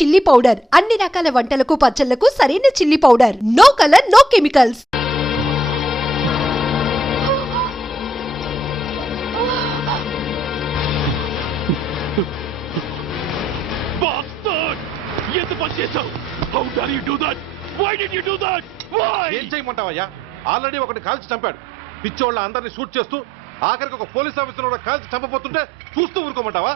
Chilli powder అన్ని రకాల వంటలకు పచ్చళ్లకు సరైన chilli powder. No colour, no chemicals. ఏం చేయమంటావయ్యా? ఆల్రెడీ ఒకటి కాల్చి చంపాడు. పిచ్చోళ్ళ అందరినీ షూట్ చేస్తూ ఆఖరికి ఒక పోలీస్ ఆఫీసర్ కూడా కాల్చి చంపబోతుంటే చూస్తూ ఊరుకోమంటావా?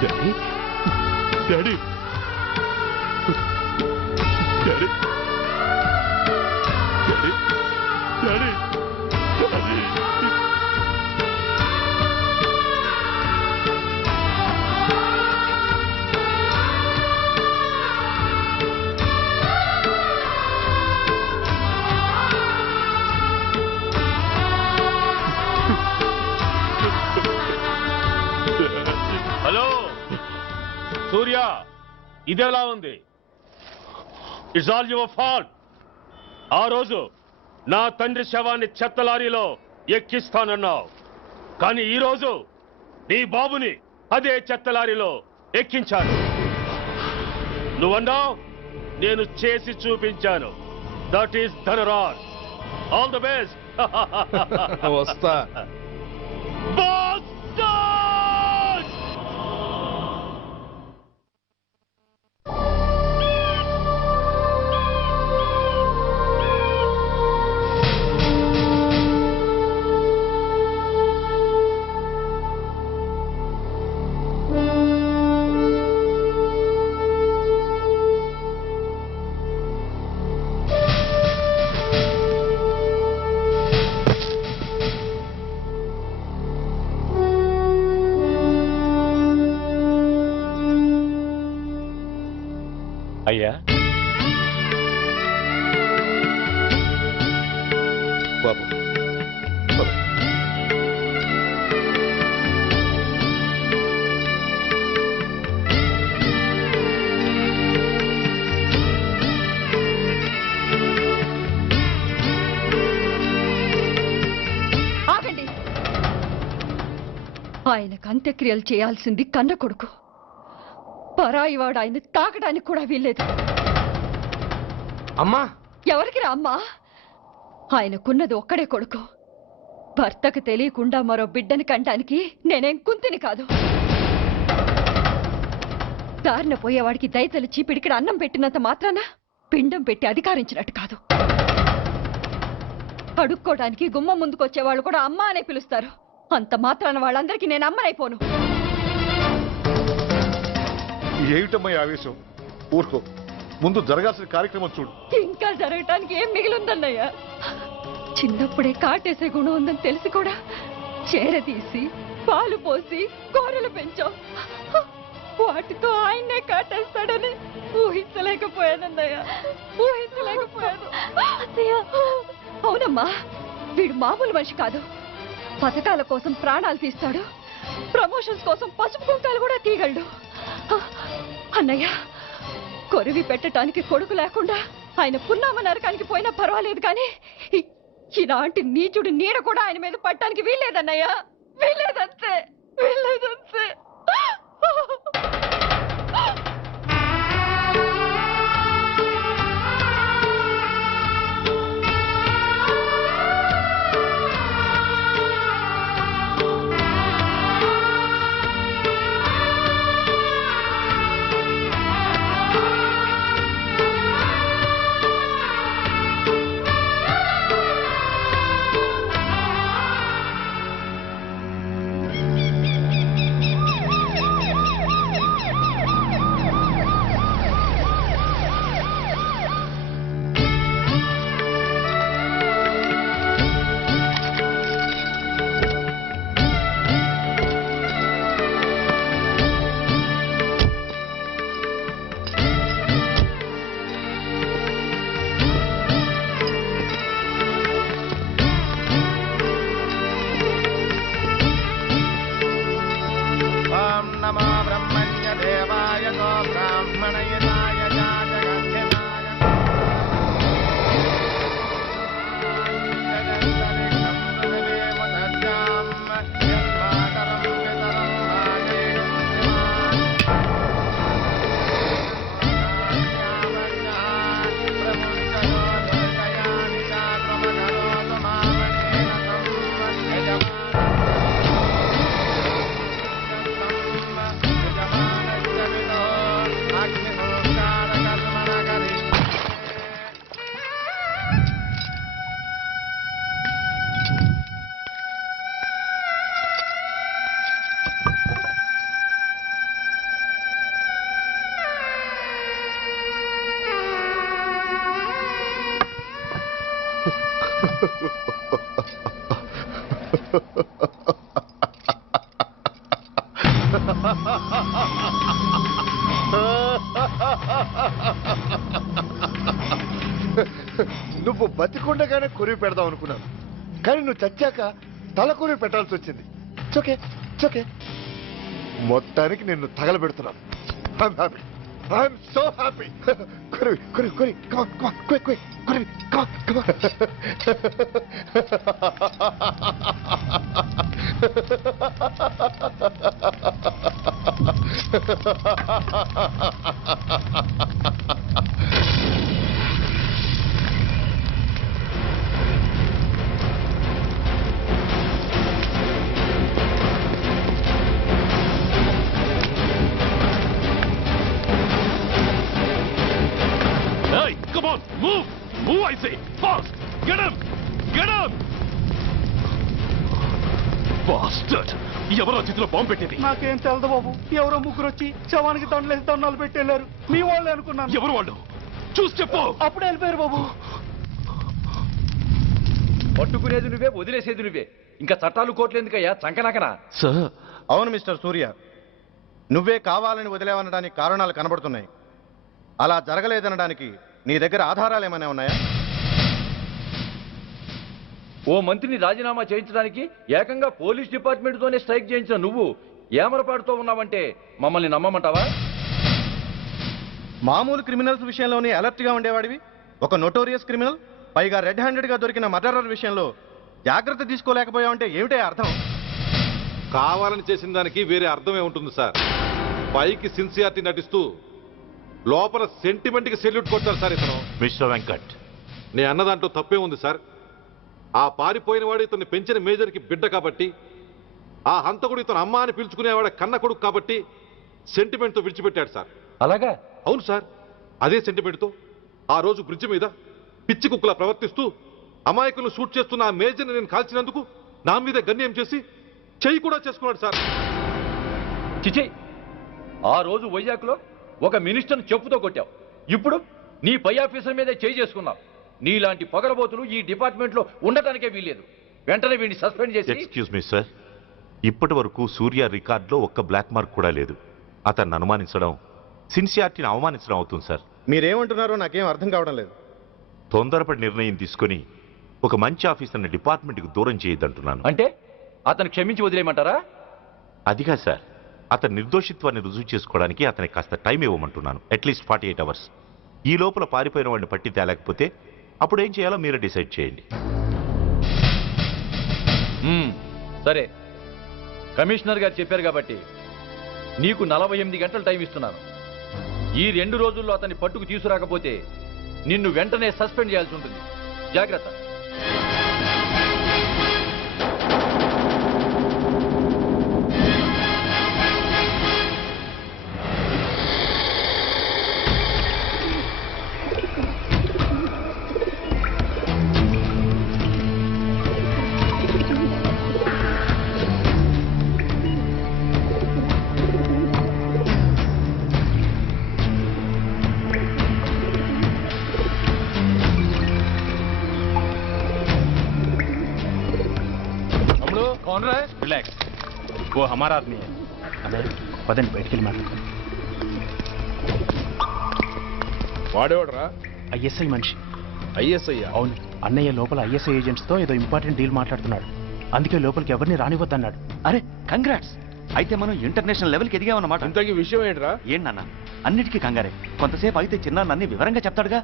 Daddy daddy daddy daddy daddy daddy hello Surya, ఇదెలా ఉంది? It's all your fault. ఆ రోజు నా తండ్రి శవాన్ని చెత్త లారీలో ఎక్కిస్తానన్నావు, కానీ ఈరోజు నీ బాబుని అదే చెత్త లారీలో ఎక్కించాను. నువ్వన్నావు, నేను చేసి చూపించాను. That is Dhanraj. All the best. వస్తా. అయ్యా, బాబు పద. ఆగండి. ఆయనకు అంత్యక్రియలు చేయాల్సింది కన్న కొడుకు. పరాయివాడు ఆయన తాకడానికి కూడా వీల్లేదు. అమ్మా, ఎవరికి రా అమ్మా? ఆయనకున్నది ఒక్కడే కొడుకు. భర్తకు తెలియకుండా మరో బిడ్డని కంటానికి నేనేం కుంతిని కాదు. దారిన పోయేవాడికి దయతలిచి పిడికిడ అన్నం పెట్టినంత మాత్రాన పిండం పెట్టి అధికారించినట్టు కాదు. అడుక్కోవడానికి గుమ్మం ముందుకొచ్చేవాళ్ళు కూడా అమ్మ అనే పిలుస్తారు. అంత మాత్రాన వాళ్ళందరికీ నేను అమ్మనైపోను. ఏమిటమ్మా ఆవేశం? ఊరుకో, ముందు జరగాల్సిన కార్యక్రమం చూడు. ఇంకా జరగటానికి ఏం మిగిలిందన్నయ్యా? చిన్నప్పుడే కాటేసే గుణం ఉందని తెలిసి కూడా చేరదీసి పాలు పోసి కూరలు పెంచాం. వాటితో ఆయన్నే కాటేస్తాడని ఊహించలేకపోయానన్నయ్యా, ఊహించలేకపోయాను. అవునమ్మా, వీడు మామూలు మనిషి కాదు. పథకాల కోసం ప్రాణాలు తీస్తాడు, ప్రమోషన్స్ కోసం పసుపు కుంకాలు కూడా తీయగలడు. అన్నయ్య, కొరివి పెట్టడానికి కొడుకు లేకుండా ఆయన పున్నామ నరకానికి పోయినా పర్వాలేదు, కానీ ఇలాంటి నీచుడు నీడ కూడా ఆయన మీద పట్టడానికి వీల్లేదన్నయ్య, వీల్లేదంతే, వీల్లేదంతే. నువ్వు బతికుండగానే కొరివి పెడదాం అనుకున్నాను, కానీ నువ్వు చచ్చాక తల కొరివి పెట్టాల్సి వచ్చింది. చోకే చోకే మొత్తానికి నిన్ను తగలబెడుతున్నాను. I'm so happy. కొరివి కొరివి కొరివి కమాన్ కమాన్ క్విక్ క్విక్ కొరివి come on come on. Hey, come on, move! Move, I say! Fast! Get him! Get him! Bastard! ఎవరో చేతిలో బాంబు పెట్టింది? నాకేం తెలదు బాబు. ఎవరో ముగ్గురు వచ్చి శవానికి దండలేసి దండాలు పెట్టేళ్ళారు. మీ వాళ్ళే అనుకున్నాను. ఎవరు వాళ్ళు? చూసి చెప్పు. అప్పుడే వెళ్ళిపోయారు బాబు. పట్టుకునేది నువ్వే, వదిలేసేది నువ్వే. ఇంకా చట్టాలు కోర్టులు ఎందుకయ్యా చంకనాకనా? సార్, అవును మిస్టర్ సూర్య, నువ్వే కావాలని వదిలేవనడానికి కారణాలు కనబడుతున్నాయి. అలా జరగలేదనడానికి నీ దగ్గర ఆధారాలు ఏమైనా ఉన్నాయా? ఓ మంత్రిని రాజీనామా చేయించడానికి ఏకంగా పోలీస్ డిపార్ట్మెంట్తోనే స్ట్రైక్ చేయించిన నువ్వు ఏమరపాటుతో ఉన్నావంటే మమ్మల్ని నమ్మమంటావా? మామూలు క్రిమినల్స్ విషయంలోనే అలర్ట్గా ఉండేవాడివి, ఒక నోటోరియస్ క్రిమినల్, పైగా రెడ్ హ్యాండెడ్గా దొరికిన మర్డరర్ విషయంలో జాగ్రత్త తీసుకోలేకపోయావంటే ఏమిటే అర్థం? కావాలని చేసిన దానికి వేరే అర్థమే ఉంటుంది సార్. పైకి సిన్సియారిటీ నటిస్తూ లోపల సెంటిమెంట్కి సెల్యూట్ కొట్టారు సార్ ఇతను. మిస్టర్ వెంకట్, నే అన్న దాంట్లో తప్పే ఉంది సార్. ఆ పారిపోయిన వాడు ఇతన్ని పెంచిన మేజర్కి బిడ్డ కాబట్టి, ఆ హంతకుడు ఇతను అమ్మ అని పిలుచుకునేవాడు కన్న కొడుకు కాబట్టి సెంటిమెంట్తో విడిచిపెట్టాడు సార్. అలాగా? అవును సార్, అదే సెంటిమెంట్తో ఆ రోజు బ్రిడ్జ్ మీద పిచ్చి కుక్కలా ప్రవర్తిస్తూ అమాయకులను షూట్ చేస్తున్న ఆ మేజర్ని నేను కాల్చినందుకు నా మీద గన్యం చేసి చెయ్యి కూడా చేసుకున్నాడు సార్. చిచి, ఆ రోజు వైజాగ్లో ఒక మినిస్టర్ని చెప్పుతో కొట్టావు, ఇప్పుడు నీ పై ఆఫీసర్ మీదే చేయి చేసుకున్నావు. నీలాంటి పొగరబోతులు ఈ డిపార్ట్మెంట్లో ఉండటానికే వీల్లేదు. వెంటనే వీడిని సస్పెండ్ చేసి. ఎక్స్క్యూజ్ మీ సార్, ఇప్పటి వరకు సూర్య రికార్డులో ఒక్క బ్లాక్ మార్క్ కూడా లేదు. అతన్ని అనుమానించడం సిన్సియారిటీని అవమానించడం అవుతుంది సార్. మీరేమంటున్నారో నాకేం అర్థం కావడం లేదు. తొందరపడి నిర్ణయం తీసుకొని ఒక మంచి ఆఫీసర్ని డిపార్ట్మెంట్కి దూరం చేయొద్దంటున్నాను. అంటే అతను క్షమించి వదిలేయమంటారా? అదిగా సార్, అతని నిర్దోషిత్వాన్ని రుజువు చేసుకోవడానికి అతనికి కాస్త టైం ఇవ్వమంటున్నాను. At least 48 hours. ఈ లోపల పారిపోయిన వాడిని పట్టి తేలేకపోతే అప్పుడు ఏం చేయాలో మీరే డిసైడ్ చేయండి. సరే, కమిషనర్ గారు చెప్పారు కాబట్టి నీకు 48 గంటలు టైం ఇస్తున్నాను. ఈ 2 రోజుల్లో అతన్ని పట్టుకు తీసుకురాకపోతే నిన్ను వెంటనే సస్పెండ్ చేయాల్సి ఉంటుంది. జాగ్రత్త. రిలాక్స్, ఓ హమారా ఆద్మీ హై. అదే పదండి బయటికి వెళ్ళి మాట్లాడతాం. వాడేవాడరా? ఐఎస్ఐ మనిషి. ఐఎస్ఐ? అవును, అన్నయ్య లోపల ఐఎస్ఐ ఏజెంట్స్తో ఏదో ఇంపార్టెంట్ డీల్ మాట్లాడుతున్నాడు. అందుకే లోపలికి ఎవరిని రానివద్దన్నాడు. అరే కంగ్రాట్స్, అయితే మనం ఇంటర్నేషనల్ లెవెల్కి ఎదిగామన్నమాట. ఇంతకీ విషయం ఏంట్రా? ఏంటన్నా అన్నిటికీ కంగారే, కొంతసేపు అయితే చిన్న అన్ని వివరంగా చెప్తాడుగా.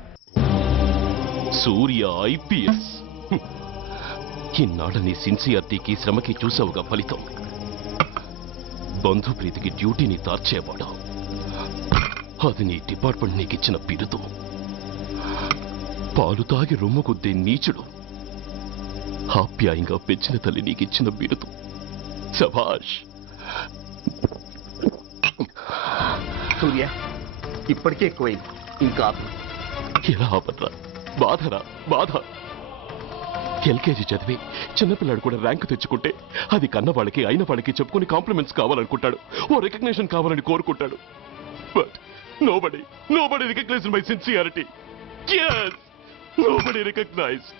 సూర్య ఐపీఎస్. ఇన్నాళ్ళ నీ సిన్సియారిటీకి శ్రమకి చూసావుగా ఫలితం. బంధుప్రీతికి డ్యూటీని తార్చేవాడు. అది నీ డిపార్ట్మెంట్ నీకిచ్చిన బిరుదు. పాలు తాగి రొమ్ము కొద్దే నీచుడు ఆప్యాయంగా పెంచిన తల్లి నీకిచ్చిన బిరుదు. శభాష్. సూర్య ఇప్పటికే ఎక్కువైంది, ఇంకా ఎలా ఆపట్రా? బాధరా బాధ. ఎల్కేజీ చదివి చిన్నపిల్లాడు కూడా ర్యాంకు తెచ్చుకుంటే అది కన్నవాళ్ళకి అయిన వాళ్ళకి చెప్పుకుని కాంప్లిమెంట్స్ కావాలనుకుంటాడు, ఓ రికగ్నిషన్ కావాలని కోరుకుంటాడు. But nobody recognized my sincerity. Yes, nobody recognized.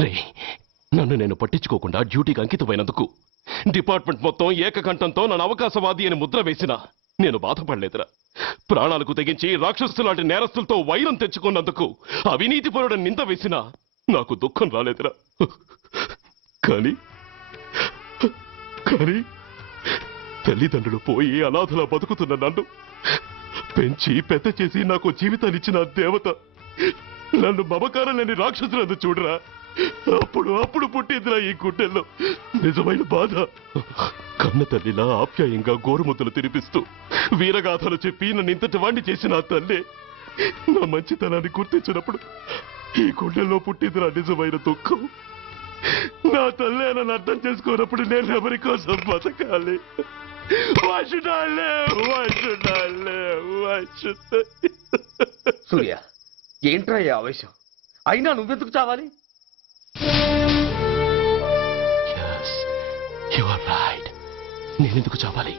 రే, నన్ను నేను పట్టించుకోకుండా డ్యూటీకి అంకితమైనందుకు డిపార్ట్మెంట్ మొత్తం ఏకకంఠంతో నన్ను అవకాశవాది అని ముద్ర వేసినా నేను బాధపడలేదురా. ప్రాణాలకు తెగించి రాక్షసులాంటి నేరస్తులతో వైరం తెచ్చుకున్నందుకు అవినీతిపరుడని నింద వేసినా నాకు దుఃఖం రాలేదురా. కానీ కానీ తల్లిదండ్రులు పోయి అనాథలా బతుకుతున్న నన్ను పెంచి పెద్ద చేసి నాకు జీవితాన్నిచ్చిన దేవత నన్ను మమకారం లేని రాక్షసులందు చూడరా. అప్పుడు పుట్టిందిరా ఈ గుడ్డెల్లో నిజమైన బాధ. కన్న తల్లిలా ఆప్యాయంగా గోరుముద్దలు తినిపిస్తూ వీరగాథలు చెప్పి నన్ను ఇంతటి వాణ్ణి చేసిన ఆ తల్లే నా మంచితనాన్ని గుర్తించినప్పుడు ఈ గుడ్డెల్లో పుట్టిందిరా నిజమైన దుఃఖం. నా తల్లే నన్ను అర్థం చేసుకోనప్పుడు నేను ఎవరి కోసం బతకాలి? సూర్య, ఏంట్రా ఈ ఆవేశం? అయినా నువ్వెందుకు చావాలి? నేనెందుకు చావాలి?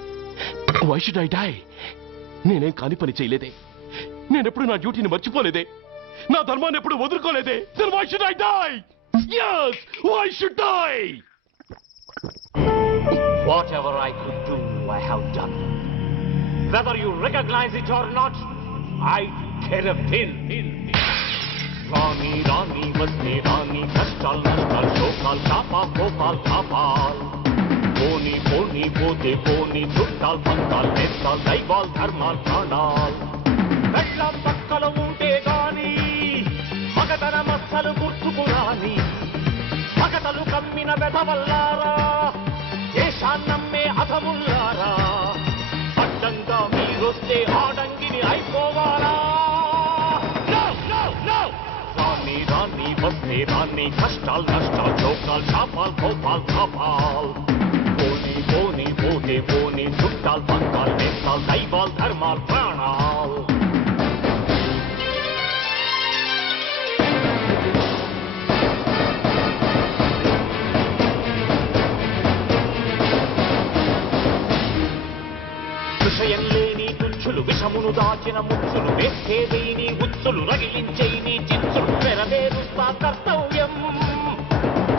Why should I die? నేనేం కాని పని చేయలేదే, నేనెప్పుడు నా డ్యూటీని మర్చిపోలేదే, నా ధర్మాన్ని ఎప్పుడు వదులుకోలేదే. Then why should I die? Yes, why should I? Whatever I could do, I have done. Whether you recognize it or not, I care a pin. Rani, Rani, Vasti, Rani, Kashtal, Nashtal, Shokal, Chapa, Gopal, Kapal. Poni, Poni, Pote, Poni, Chuttal, Pankal, Nestal, Daival, Dharmal, Kandal. Vellam Pakkala unte gaani, Magadana Massalu Gurtukurani, Magatalu Kammina Vedavallara, Deshannamme Adhamullара, Addanga Meeroste Adangini Aipovala. Rani, Rani, Vaste, Rani, Kashtal, Nashtal, Chokal, Chapal, Gopal, Kapal. Poni, Poni, Pote, Poni, Chuttal, Pankal, Nestal, Daival, Dharmal, Pranal. విషయం లేని తుచ్చులు విషమును దాచిన ముచ్చులు వేస్తేదేని ఉచ్చులు రగిలించేని చిచ్చులు నెరవేరుస్తా కర్తవ్యం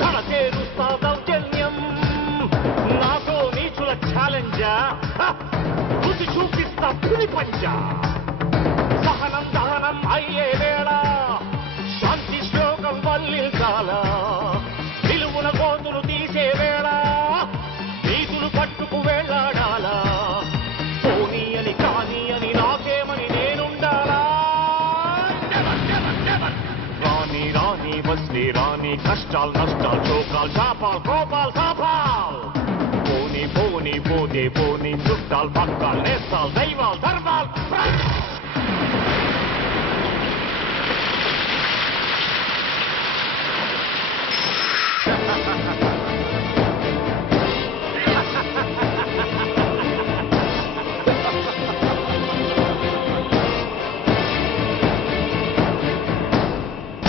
కడతేరుస్తా దౌర్జన్యం నాతో నీచుల ఛాలెంజా రుచి చూపిస్తా పులి పంజా సహనం దహనం అయ్యే వేళ శాంతి శ్లోకం వల్లించాల నిలువున కోతులు తీసే వేళ నీతులు పట్టుకు వేళాడాలా పోనీ అని కానీ అని నాకేమని నేనుండాలా రాని రాని వస్తే రాని కష్టాలు నష్టాలు చోకాలు చాపాలు కోపాలు కాపాలు పోనీ పోనీ పోతే పోనీ చుట్టాలు పక్కాలు నేస్తాలు దైవాలు ధర్మాలు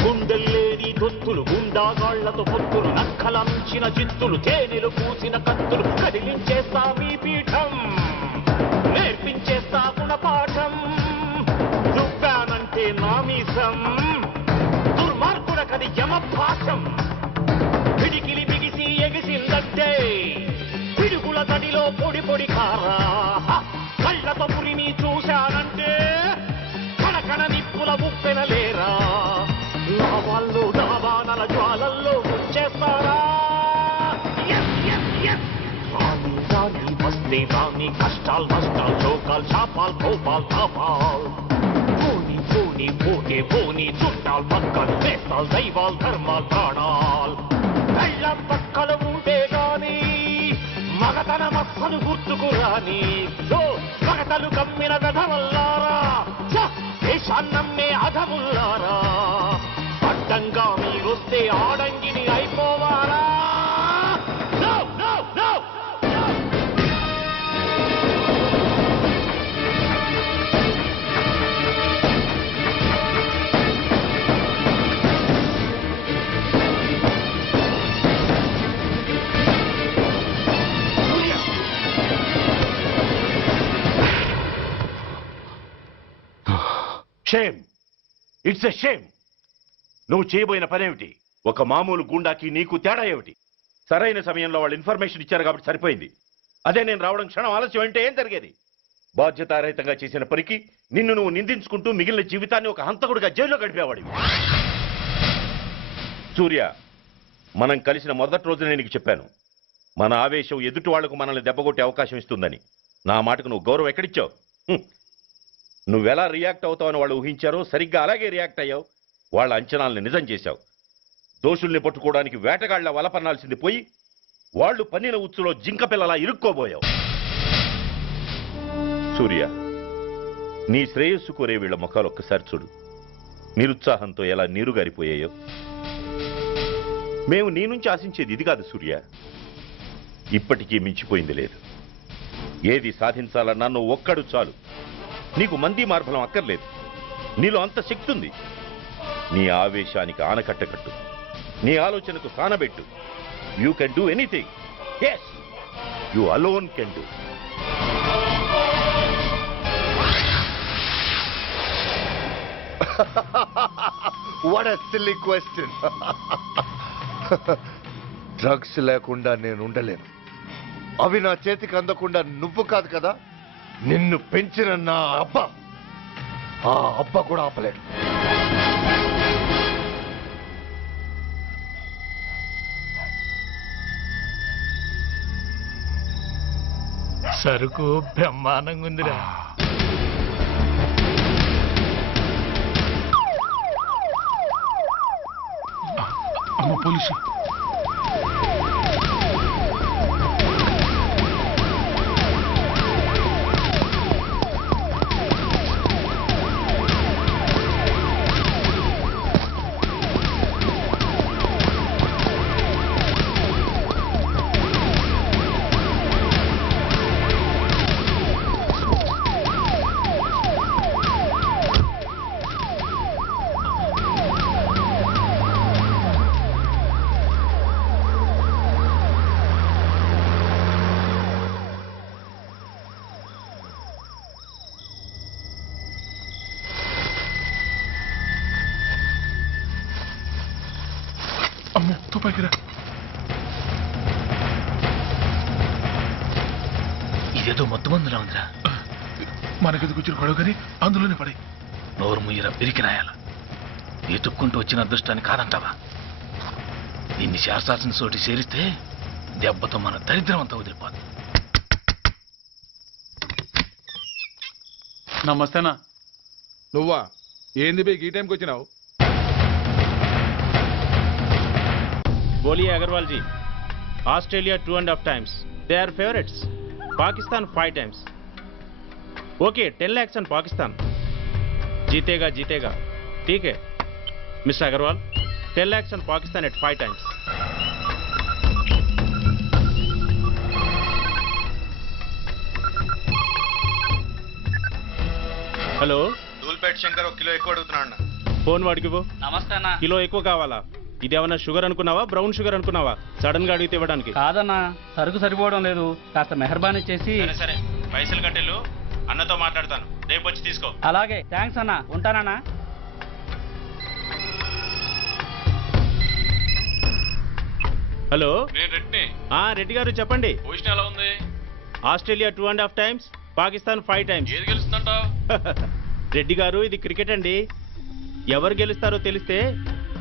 గుండెల్లేని దొత్తులు గుండాగాళ్లతో పొత్తులు నక్కలంచిన చిత్తులు తేనెలు పూసిన కత్తులు కదిలించేస్తా మీ పీఠం నేర్పించేస్తా గుణపాఠం దువ్వానంటే నామీసం దుర్మార్గుడకది యమభాషం పిడికిలి బిగిసి ఎగిసిందంటే పిడుగుల తడిలో పొడి పొడి కారా కళ్ళతో పులిని చూశానంటే కణకణ నిప్పుల ముప్పెనలేరా లావాళ్ళు దావానల జ్వాలల్లో వచ్చేస్తారా రాని రాని వస్తే రాని కష్టాలు నష్టాలు చోకాలు చాపాలు కోపాలు తాపాలు పోనీ పోనీ పోతే పోనీ చుట్టాలు పక్కలు వేస్తాలు దైవాలు ధర్మాలు ప్రాణాలు వెళ్ళం పక్కలు ఉంటే గాని మగతన మస్సలు గుర్తుకు రాని మగతలు కమ్మిన వెధవల్లారా దేశాన్నమ్మే అధముల్లారా అడ్డంగా మీరొస్తే ఆడంగిని అయిపోవాలా షేమ్, ఇట్స్ ఎ షేమ్. నువ్వు చేయబోయిన పనేమిటి? ఒక మామూలు గుండాకి నీకు తేడా ఏమిటి? సరైన సమయంలో వాళ్ళు ఇన్ఫర్మేషన్ ఇచ్చారు కాబట్టి సరిపోయింది. అదే నేను రావడం క్షణం ఆలస్యం అంటే ఏం జరిగేది? బాధ్యతారహితంగా చేసిన పనికి నిన్ను నువ్వు నిందించుకుంటూ మిగిలిన జీవితాన్ని ఒక హంతకుడిగా జైల్లో గడిపేవాడివి. సూర్య, మనం కలిసిన మొదటి రోజునే నీకు చెప్పాను, మన ఆవేశం ఎదుటి వాళ్లకు మనల్ని దెబ్బగొట్టే అవకాశం ఇస్తుందని. నా మాటకు నువ్వు గౌరవం ఎక్కడిచ్చావు? నువ్వెలా రియాక్ట్ అవుతావని వాళ్ళు ఊహించారో సరిగ్గా అలాగే రియాక్ట్ అయ్యావు. వాళ్ళ అంచనాల్ని నిజం చేశావు. దోషుల్ని పట్టుకోవడానికి వేటగాళ్ల వలపన్నాల్సింది పోయి వాళ్ళు పన్నిన ఉచ్చులో జింక పిల్లలా ఇరుక్కోబోయావు. సూర్య, నీ శ్రేయస్సు కోరే వీళ్ల ముఖాలు ఒక్కసారి చూడు. నిరుత్సాహంతో ఎలా నీరుగారిపోయాయో. మేము నీ నుంచి ఆశించేది ఇది కాదు సూర్య. ఇప్పటికీ మించిపోయింది లేదు. ఏది సాధించాలన్నా నువ్వు ఒక్కడు చాలు. నీకు మంది మార్బలం అక్కర్లేదు. నీలో అంత శక్తి ఉంది. నీ ఆవేశానికి ఆనకట్టకట్టు, నీ ఆలోచనకు సానబెట్టు. You can do anything. Yes, you alone can do. What a silly question. Drugs లేకుండా నేను ఉండలేను. అవి నా చేతికి అందకుండా నువ్వు కాదు కదా, నిన్ను పెంచిన నా అబ్బ, ఆ అబ్బ కూడా ఆపలేడు. సరుకు బ్రహ్మాండంగా ఉందిరా. అమ్మ పోలీసు. అమ్మో తుపాకిరా. ఇదేదో మొత్తం అందులో ఉందిరా. మనకెందుకు వచ్చిన గొడవ కానీ అందులోనే పడి నోరు ముయ్యరా పిరికినాయాల. ఎతుక్కుంటూ వచ్చిన అదృష్టాన్ని కాదంటావా? దీన్ని చేర్చాల్సిన చోటి చేరిస్తే దెబ్బతో మన దరిద్రం అంతా వదిలిపోదు. నమస్తేనా. నువ్వా? ఏంది బే ఈ టైంకి వచ్చినావు? बोलिए Agarwal ji. Australia 2.5 times. They are favorites. Pakistan 5 times. Okay, 10 lakhs on Pakistan. जीतेगा जीतेगा. ठीक है mister Agarwal. 10 lakhs on Pakistan at 5 times. Hello, Dhoolpet Shankar 1 kilo ఎక్కువ అడుగుతున్నాడు. ఫోన్ వాడికి పో. నమస్తే అన్న. కిలో ఎక్కువ కావాలా? ఇదేమన్నా షుగర్ అనుకున్నావా, బ్రౌన్ షుగర్ అనుకున్నావా? సడన్ గా అడిగితే ఇవ్వడానికి కాదన్నా, సరుకు సరిపోవడం లేదు. కాస్త మెహర్బానీ చేసి. సరే పైసలు కట్టెలు, అన్నతో మాట్లాడతాను, రేపు వచ్చి తీసుకో. అలాగే, థ్యాంక్స్ అన్న, ఉంటానన్నా. హలో, నేను రెడ్డిని. రెడ్డి గారు చెప్పండి. పొజిషన్ ఎలా ఉంది? Australia 2.5 times, Pakistan 5 times. ఏది గెలుస్తుందంటావు? రెడ్డి గారు, ఇది క్రికెట్ అండి. ఎవరు గెలుస్తారో తెలిస్తే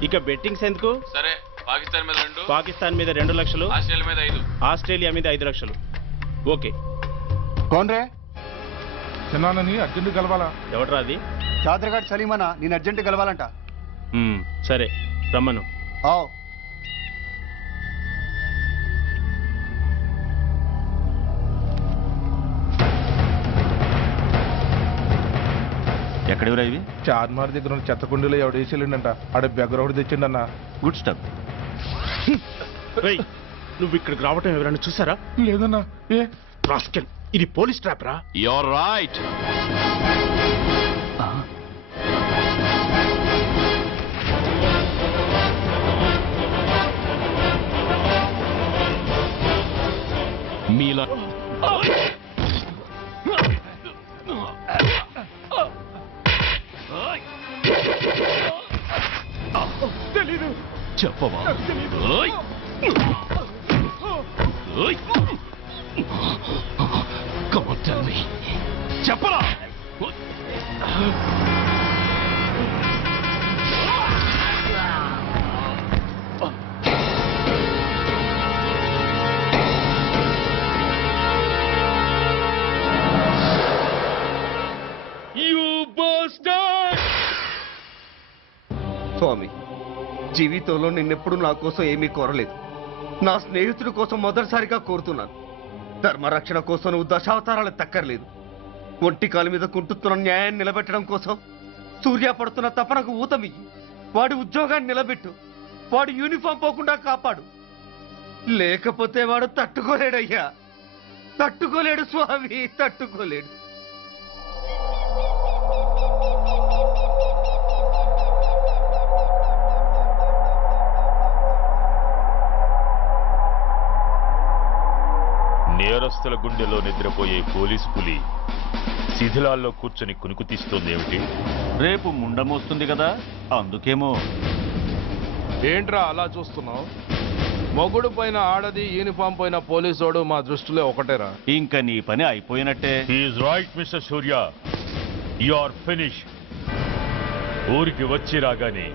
ఇక బెట్టింగ్స్ ఎందుకు? సరే, పాకిస్తాన్ మీద 2, పాకిస్తాన్ మీద 2 లక్షలు, ఆస్ట్రేలియా మీద 5, ఆస్ట్రేలియా మీద 5 లక్షలు. ఓకే. కోన్రే? చిన్నానని అర్జెంట్ కలవాలా? ఎవట్రా అది? చాదరగాడు సలీమనా, నేను అర్జెంట్ కలవాలంట. సరే రమ్మను. ఎక్కడివరా ఇవి? చార్మార్ దగ్గర ఉన్న చెత్త కుండీలో ఎవడు వేసేళ్ళంట. ఆడ బెగ్గరొకటి తెచ్చిండన్న. Good stuff. నువ్వు ఇక్కడికి రావటం ఎవరైనా చూసారా? లేదన్నా. ఏ రాస్కెల్, ఇది పోలీస్ ట్రాప్ రా. You're right. మీలా తెలీదు. చెప్పవా? ఓయ్! ఓయ్! Come on, tell me. చెప్పరా? స్వామి, జీవితంలో నిన్నెప్పుడు నా కోసం ఏమీ కోరలేదు. నా స్నేహితుడి కోసం మొదటిసారిగా కోరుతున్నాను. ధర్మరక్షణ కోసం నువ్వు దశావతారాలు తక్కర్లేదు. ఒంటి కాలు మీద కుంటుతున్న న్యాయాన్ని నిలబెట్టడం కోసం సూర్య పడుతున్న తపనకు ఊతమియ్యి. వాడి ఉద్యోగాన్ని నిలబెట్టు. వాడు యూనిఫామ్ పోకుండా కాపాడు. లేకపోతే వాడు తట్టుకోలేడయ్యా, తట్టుకోలేడు స్వామి, తట్టుకోలేడు. నేరస్తుల గుండెలో నిద్రపోయే పోలీసు పులి శిథిలాల్లో కూర్చొని కునుకు తీస్తోందేమిటి? రేపు ముండమోస్తుంది కదా, అందుకేమో. ఏంట్రా అలా చూస్తున్నావు? మొగుడు పైన ఆడది, యూనిఫామ్ పైన పోలీసోడు మా దృష్టిలో ఒకటేరా. ఇంకా నీ పని అయిపోయినట్టే. Is right mister Surya, you are finish. ఊరికి వచ్చి రాగానే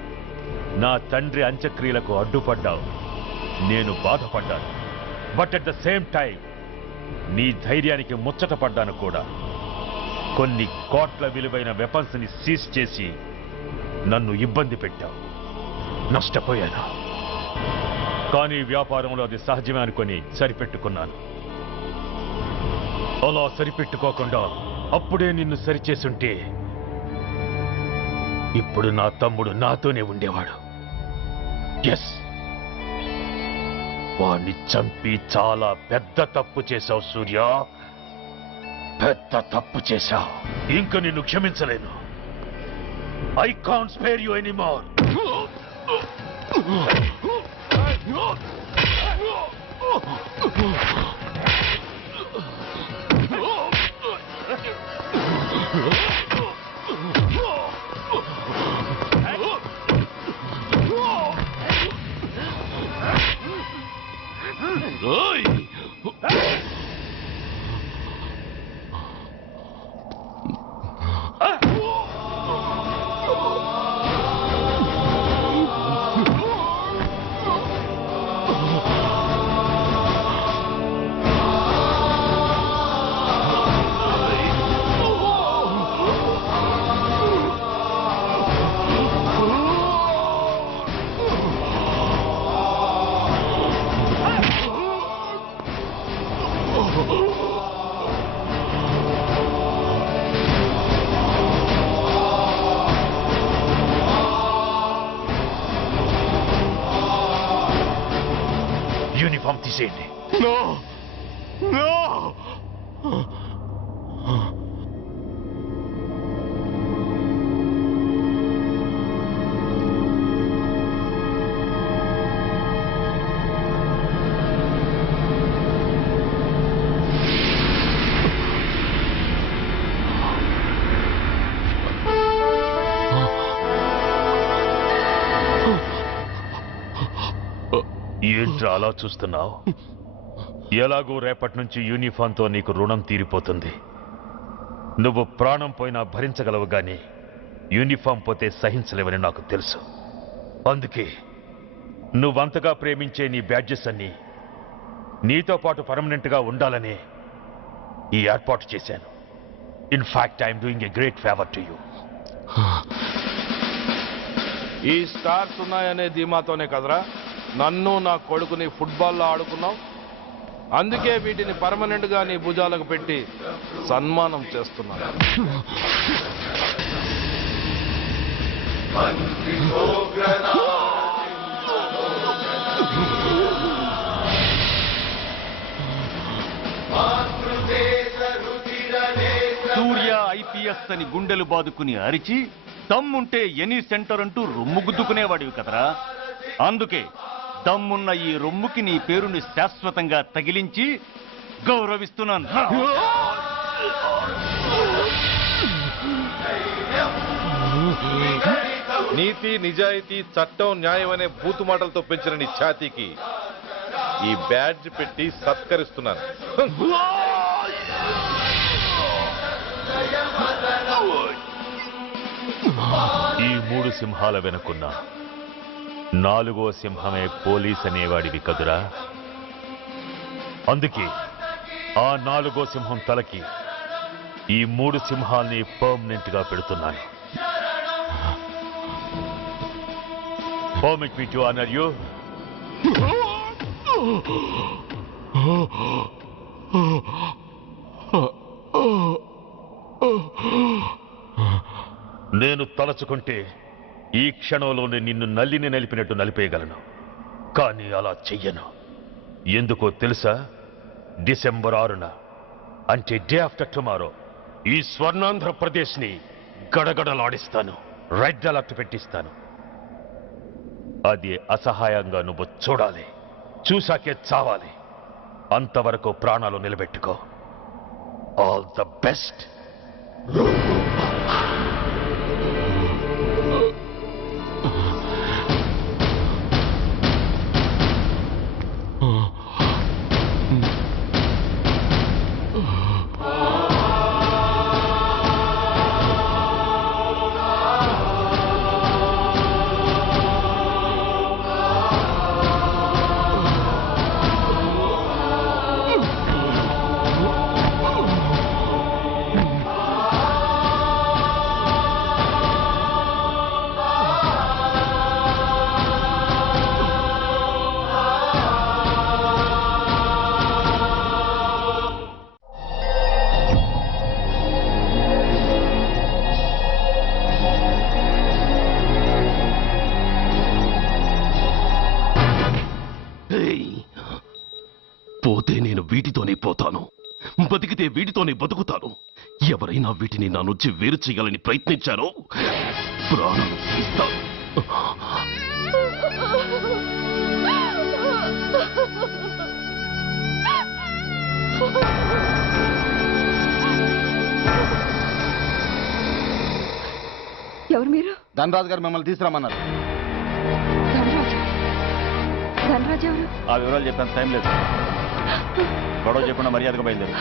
నా తండ్రి అంత్యక్రియలకు అడ్డుపడ్డావు. నేను బాధపడ్డాను. But at the same time నీ ధైర్యానికి ముచ్చట పడ్డాను కూడా. కొన్ని కోట్ల విలువైన వెపన్స్ ని సీజ్ చేసి నన్ను ఇబ్బంది పెట్టావు. నష్టపోయాను. కానీ వ్యాపారంలో అది సహజమే అనుకొని సరిపెట్టుకున్నాను. అలా సరిపెట్టుకోకుండా అప్పుడే నిన్ను సరిచేసుంటే ఇప్పుడు నా తమ్ముడు నాతోనే ఉండేవాడు. ఎస్, వాణ్ణి చంపి చాలా పెద్ద తప్పు చేశావు సూర్య, పెద్ద తప్పు చేశావు. ఇంక నిన్ను క్షమించలేను. I can't spare you anymore. Uniform తీసేయండి. ఏంట్రా అలా చూస్తున్నావు? ఎలాగూ రేపటి నుంచి యూనిఫామ్తో నీకు రుణం తీరిపోతుంది. నువ్వు ప్రాణం పోయినా భరించగలవు గాని యూనిఫామ్ పోతే సహించలేవని నాకు తెలుసు. అందుకే నువ్వంతగా ప్రేమించే నీ బ్యాడ్జెస్ అన్ని నీతో పాటు పర్మనెంట్గా ఉండాలని ఈ ఏర్పాటు చేశాను. In fact I'm doing a great favour to you. ఈ స్టార్స్ ఉన్నాయనే ధీమాతోనే కదరా నన్ను నా కొడుకుని ఫుట్బాల్లో ఆడుకున్నావు. అందుకే వీటిని పర్మనెంట్ గా నీ భుజాలకు పెట్టి సన్మానం చేస్తున్నాను. సూర్య ఐపీఎస్ అని గుండెలు బాదుకుని అరిచి దమ్ముంటే ఎనీ సెంటర్ అంటూ రొమ్ము గుద్దుకునేవాడివి కదరా. అందుకే దమ్మున్న ఈ రొమ్ముకి నీ పేరుని శాశ్వతంగా తగిలించి గౌరవిస్తున్నాను. నీతి నిజాయితీ చట్టం న్యాయం అనే బూతు మాటలతో పెంచిన నీ ఛాతీకి ఈ బ్యాడ్జ్ పెట్టి సత్కరిస్తున్నాను. ఈ 3 సింహాల వెనుకున్న 4వ సింహమే పోలీస్ అనేవాడివి కదురా. అందుకే ఆ 4వ సింహం తలకి ఈ 3 సింహాల్ని పర్మనెంట్ గా పెడుతున్నాను. Permit me to honor you. నేను తలచుకుంటే ఈ క్షణంలోనే నిన్ను నల్లిని నలిపినట్టు నలిపేయగలను. కానీ అలా చెయ్యను. ఎందుకో తెలుసా? డిసెంబర్ 6న అంటే డే ఆఫ్టర్ టుమారో ఈ స్వర్ణాంధ్రప్రదేశ్ని గడగడలాడిస్తాను. రెడ్ అలర్ట్ పెట్టిస్తాను. అది అసహాయంగా నువ్వు చూడాలి. చూశాకే చావాలి. అంతవరకు ప్రాణాలు నిలబెట్టుకో. All the best. పోతే నేను వీటితోనే పోతాను, బతికితే వీటితోనే బతుకుతాను. ఎవరైనా వీటిని నా నుంచి వేరు చేయాలని ప్రయత్నించారో ప్రాణం తీస్తాను. ఎవరు మీరు? ధనరాజు గారు మిమ్మల్ని తీసుకురామన్నారు. ధనరాజు ఎవరు? ఆ వివరాలు చెప్పేంత టైం లేదు. గొడవ చెప్పకుండా మర్యాదగా బయలుదేరు.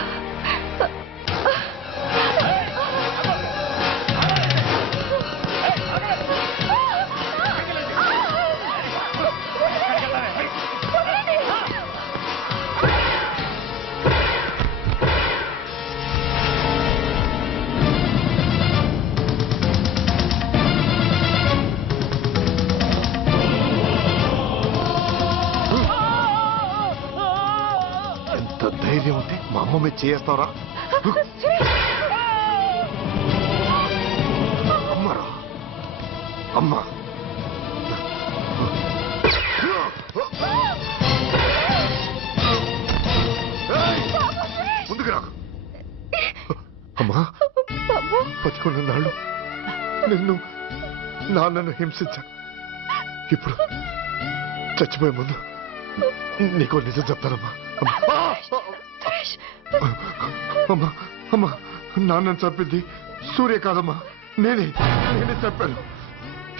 ధైర్యం ఉంటే మా అమ్మ మీద చేస్తారా? అమ్మరా అమ్మ ముందుకు రా. అమ్మా బతికున్న నాళ్ళు నాన్నను హింసించాను. ఇప్పుడు చచ్చిపోయే ముందు నీకో నిజం చెప్తానమ్మా. అమ్మా అమ్మా నాన్నను చంపింది సూర్య కాదమ్మా, నేనే చెప్పాను.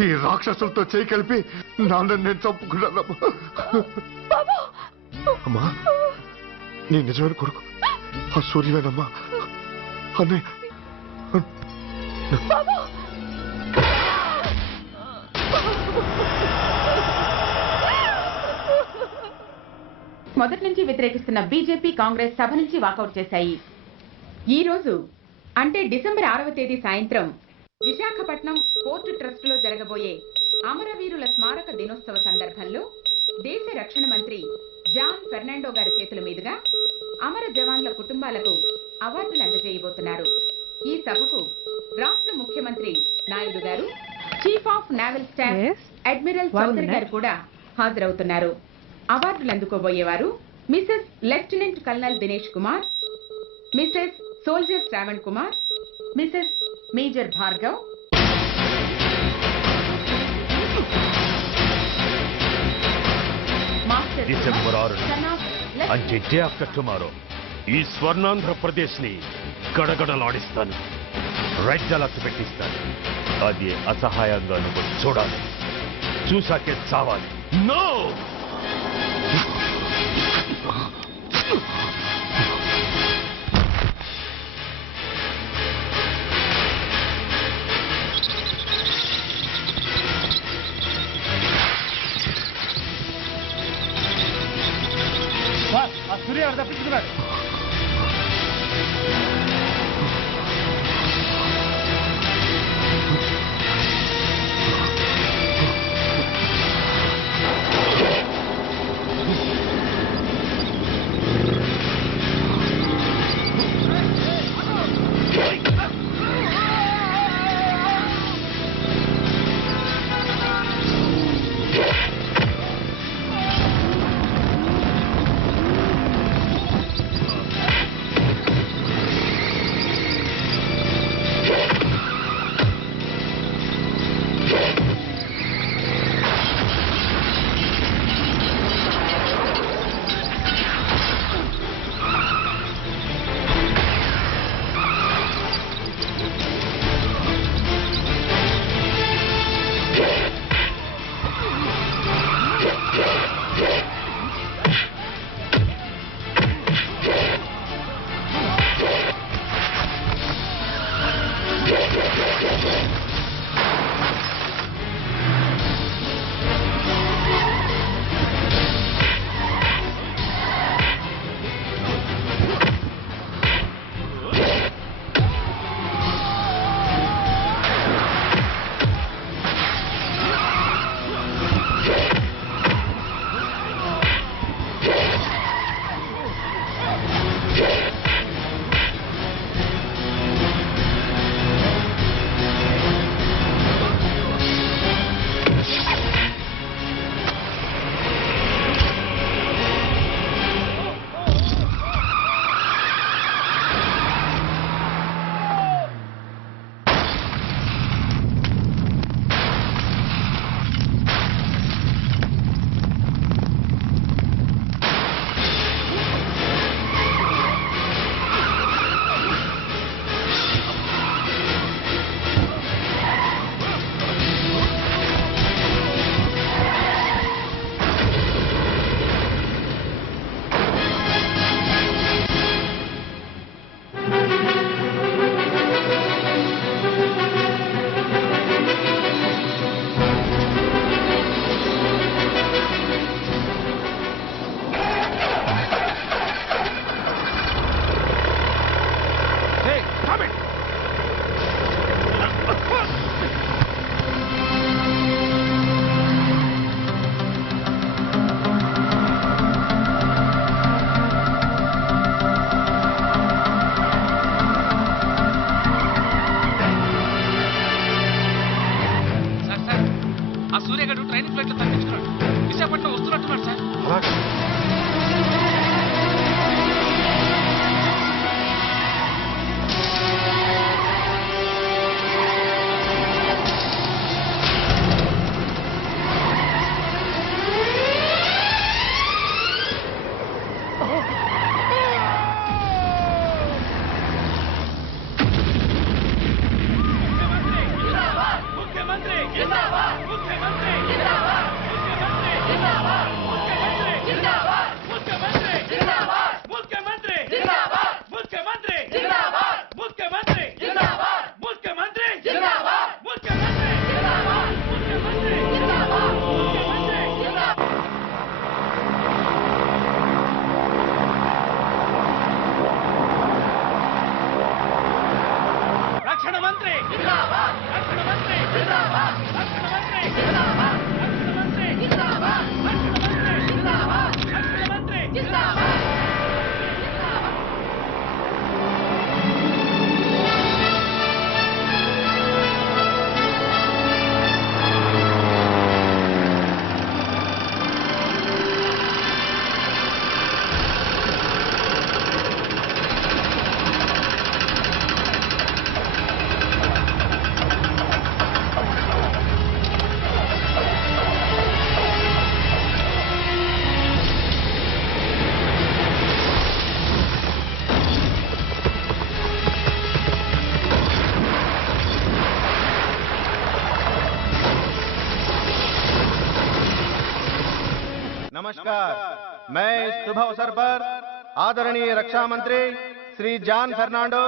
ఈ రాక్షసులతో చేయి కలిపి నాన్నని నేను చంపుకున్నానమ్మా. అమ్మా నీ నిజమైన కొడుకు ఆ సూర్యవేనమ్మా. అన్నయ్య మొదటి నుంచి వ్యతిరేకిస్తున్న బీజేపీ, కాంగ్రెస్ సభ నుంచి వాకౌట్ చేశాయి. ఈ రోజు అంటే డిసెంబర్ 6వ తేదీ సాయంత్రం విశాఖపట్నం పోర్టు ట్రస్టులో జరగబోయే అమరవీరుల స్మారక దినోత్సవ సందర్భంలో దేశ రక్షణ మంత్రి జాన్ ఫెర్నాండో గారి చేతుల మీదుగా అమర జవాన్ల కుటుంబాలకు అవార్డులు అందజేయబోతున్నారు. ఈ సభకు రాష్ట్ర ముఖ్యమంత్రి Naidu garu, chief of naval staff admiral Chaudhary garu కూడా హాజరవుతున్నారు. అవార్డులు అందుకోబోయేవారు Mrs lieutenant colonel Dinesh Kumar, Mrs soldier Shravan Kumar, Mrs major Bhargav, December 6న అంటే డే ఆఫ్టర్ టుమారో ఈ స్వర్ణాంధ్రప్రదేశ్ని గడగడలాడిస్తాను. రెడ్ అలర్ట్ పెట్టిస్తాను. అది అసహాయంగా నువ్వు చూడాలి, చూసాకే చావాలి. నో సూర్య తప్పించుకున్నాడు. नमस्कार। मैं इस शुभ अवसर पर आदरणीय रक्षा मंत्री श्री जॉन फर्नांडो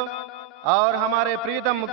और हमारे प्रीतम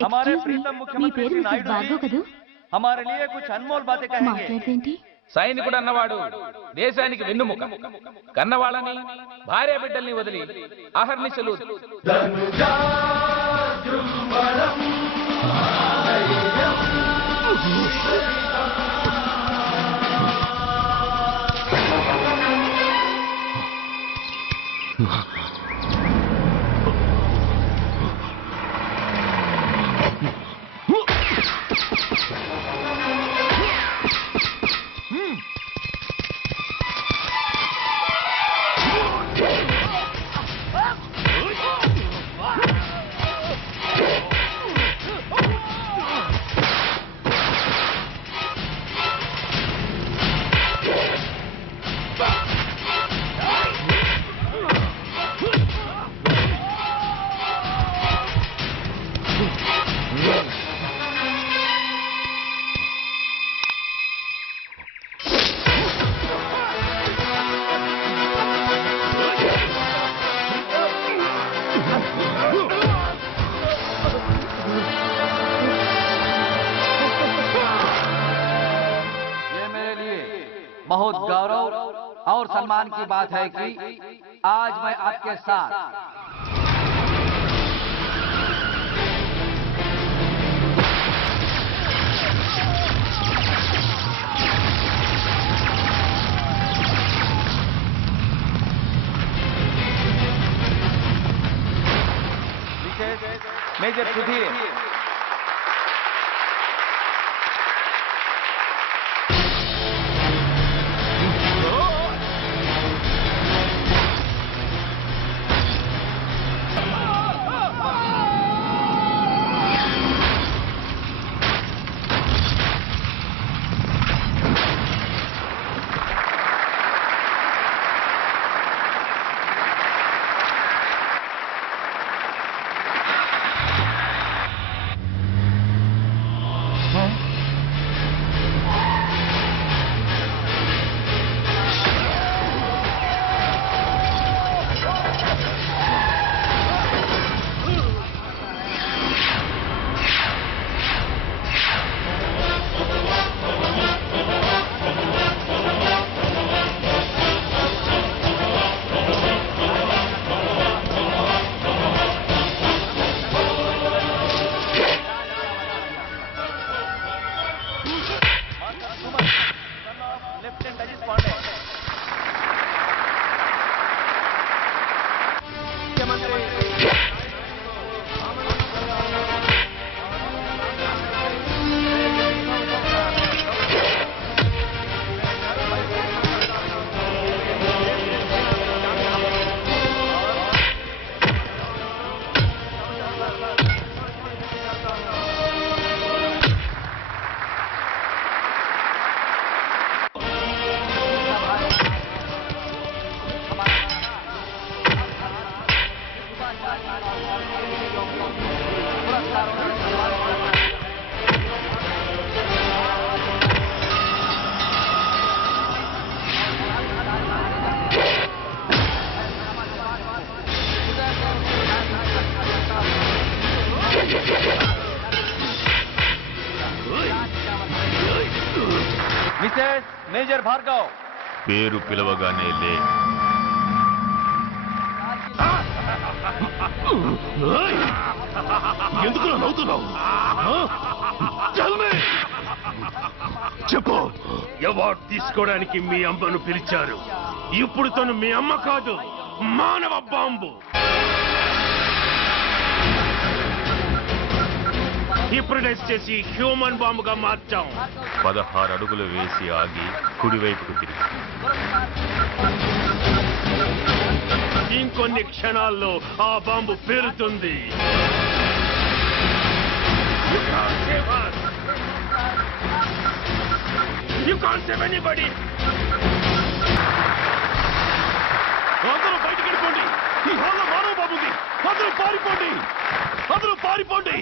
हमारे प्रीतम मुख्यमंत्री श्री नायडू जी हमारे लिए कुछ अनमोल बातें कहेंगे। సైనికుడు అన్నవాడు దేశానికి వెన్నుముక. కన్నవాళ్ళని భార్య బిడ్డల్ని వదిలి అహర్నిశలు बहुत गौरव और सम्मान की बात है कि आज मैं आपके साथ major Sudhir Mrs major Bhargav పేరు పిలవగానే లే. ఎందుకు నవ్వుతున్నావు? చెప్పు, అవార్డు తీసుకోవడానికి మీ అమ్మను పిలిచారు. ఇప్పుడు తను మీ అమ్మ కాదు, మానవ బాంబు. హిప్నటైజ్ చేసి హ్యూమన్ బాంబుగా మార్చాం 16 అడుగులు వేసి ఆగి కుడివైపుకు తిరిగి ఇంకొన్ని క్షణాల్లో ఆ bomb పేలుతుంది. You can't save anybody. అందరూ బయటికి వెళ్ళిపోండి. ఈ హాల్లో మానవ బాబు ఉంది. అందరూ పారిపోండి. అందరూ పారిపోండి.